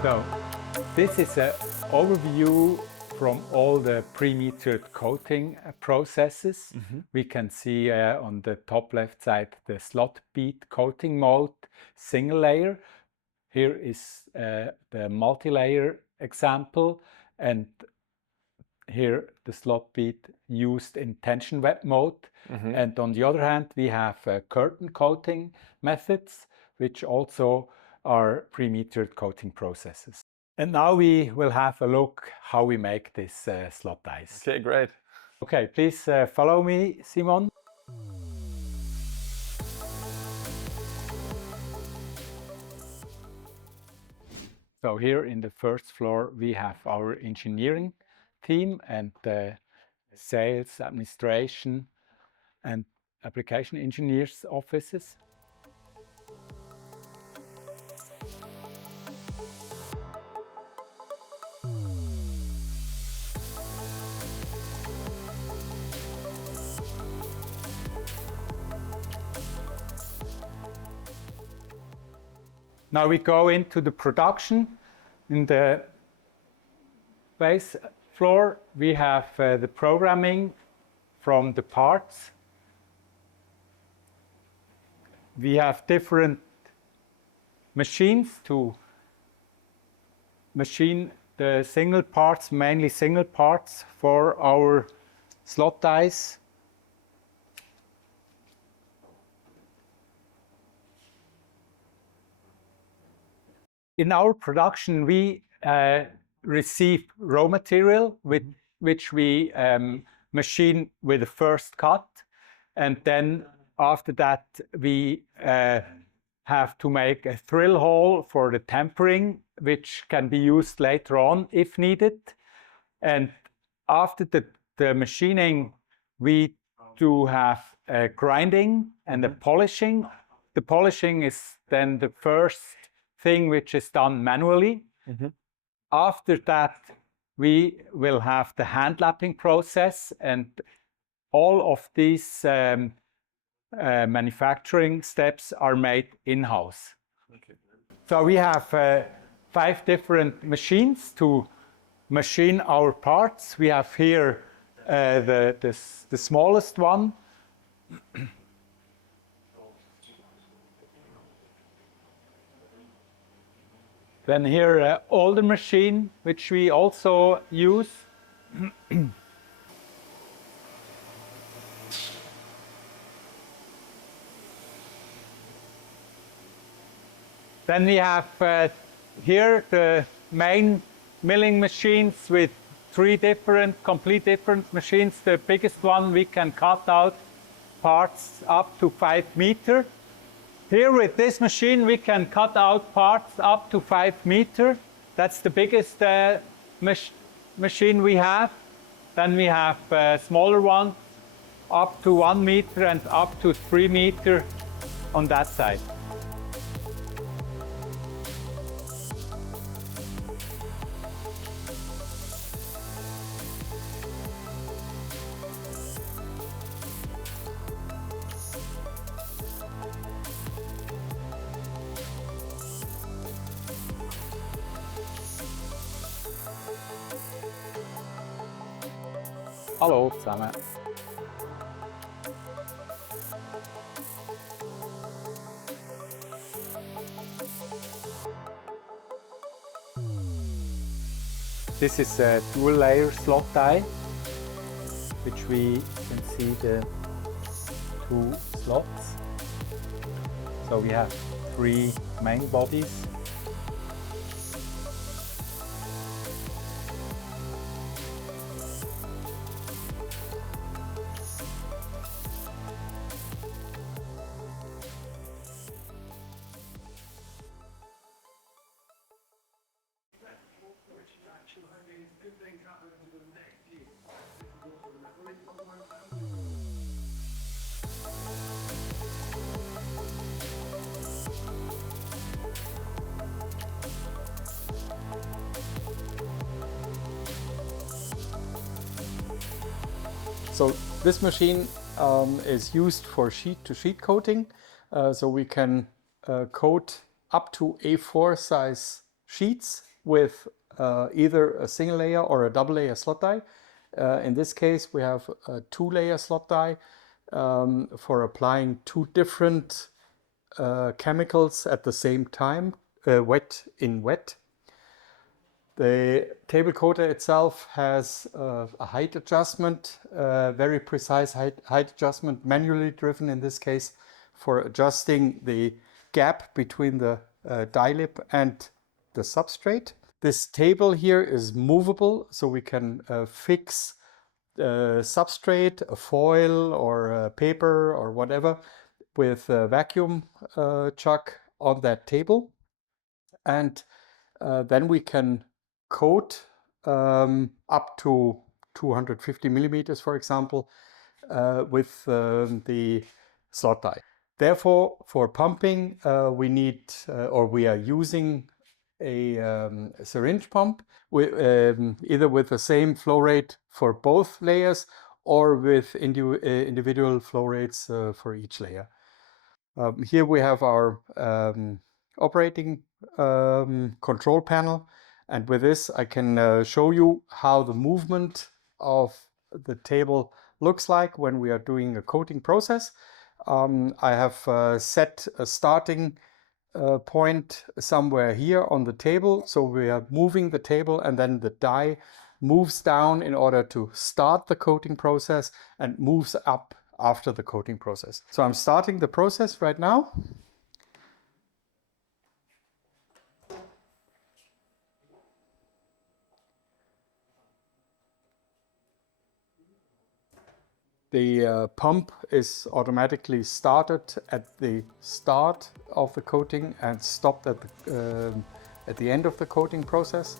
So this is an overview from all the pre-metered coating processes. We can see on the top left side the slot bead coating mode, single layer. Here is the multi-layer example, and here the slot bead used in tension web mode. And on the other hand, we have curtain coating methods, which also are pre-metered coating processes. And now we will have a look how we make this slot dies. Okay, great. Okay, please follow me, Simon. So here in the first floor we have our engineering team and sales, administration and application engineers offices. Now we go into the production. In the base floor we have the programming from the parts. We have different machines to machine the single parts, mainly single parts for our slot dies. In our production, we receive raw material which we machine with the first cut, and then after that we have to make a thrill hole for the tempering, which can be used later on if needed. And after the machining, we do have a grinding and a polishing. The polishing is then the first thing which is done manually. After that, we will have the hand lapping process, and all of these manufacturing steps are made in-house. So we have 5 different machines to machine our parts. We have here the smallest one. Then here an older machine, which we also use. Then we have here the main milling machines with 3 complete different machines. The biggest one, we can cut out parts up to 5 meters. Here with this machine we can cut out parts up to 5 meters. That's the biggest machine we have. Then we have smaller ones up to 1 meter and up to 3 meters on that side. Hallo zusammen. This is a dual layer slot die, which we can see the 2 slots. So we have 3 main bodies. So this machine is used for sheet-to-sheet coating. So we can coat up to A4 size sheets with either a single layer or a double layer slot die. In this case, we have a 2-layer slot die for applying 2 different chemicals at the same time, wet in wet. The table coater itself has a height adjustment, very precise height adjustment, manually driven in this case, for adjusting the gap between the die lip and the substrate. This table here is movable, so we can fix substrate, a foil or a paper or whatever, with a vacuum chuck on that table. And then we can coat up to 250 millimeters, for example, with the slot die. Therefore, for pumping, we need we are using a syringe pump, either with the same flow rate for both layers or with individual flow rates for each layer. Here we have our operating control panel, and with this I can show you how the movement of the table looks like when we are doing a coating process. I have set a starting point somewhere here on the table, so we are moving the table and then the die moves down in order to start the coating process and moves up after the coating process. So I'm starting the process right now. The pump is automatically started at the start of the coating and stopped at the end of the coating process.